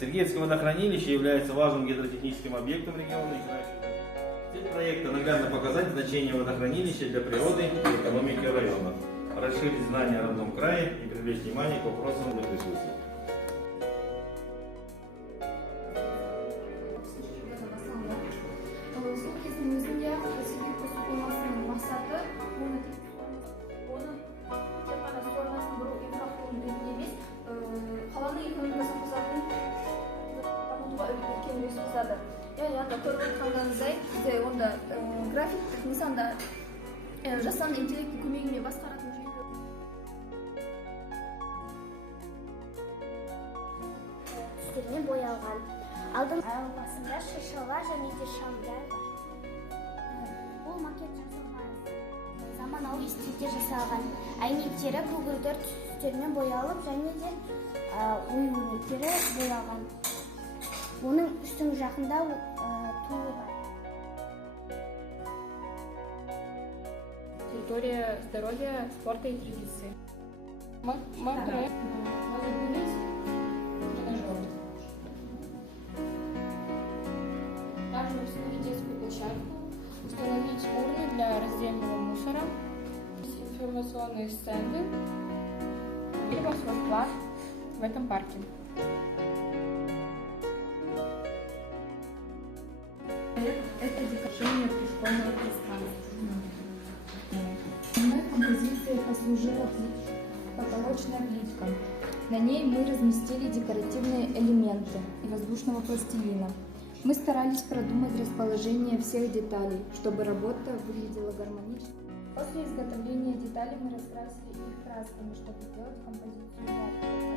Сергеевское водохранилище является важным гидротехническим объектом региона. Цель проекта – наглядно показать значение водохранилища для природы и экономики района, расширить знания о родном крае и привлечь внимание к вопросам для присутствия. Көріп отқаныңыздай, бізде онда графиктік нысанда жасанды интеллекттің көмегімен басқаратын жүйе. Түстеріне боялған. Алдын басында шыршалар және де шамдар бар. Бұл макет жасалған. Заманауи стильде жасалған. Әйнектері көгілдір түстермен боялып және де ою-өрнектері боялған. Оның үстің жақында туы бар. Территория здоровья, спорта и традиции. Также установить детскую площадку, установить урны для раздельного мусора, информационные стенды и свой вклад в этом парке. Это декорирование пришкольного пространства. Основной композицией послужила потолочная плитка. На ней мы разместили декоративные элементы и воздушного пластилина. Мы старались продумать расположение всех деталей, чтобы работа выглядела гармонично. После изготовления деталей мы раскрасили их красками, чтобы сделать композицию яркой.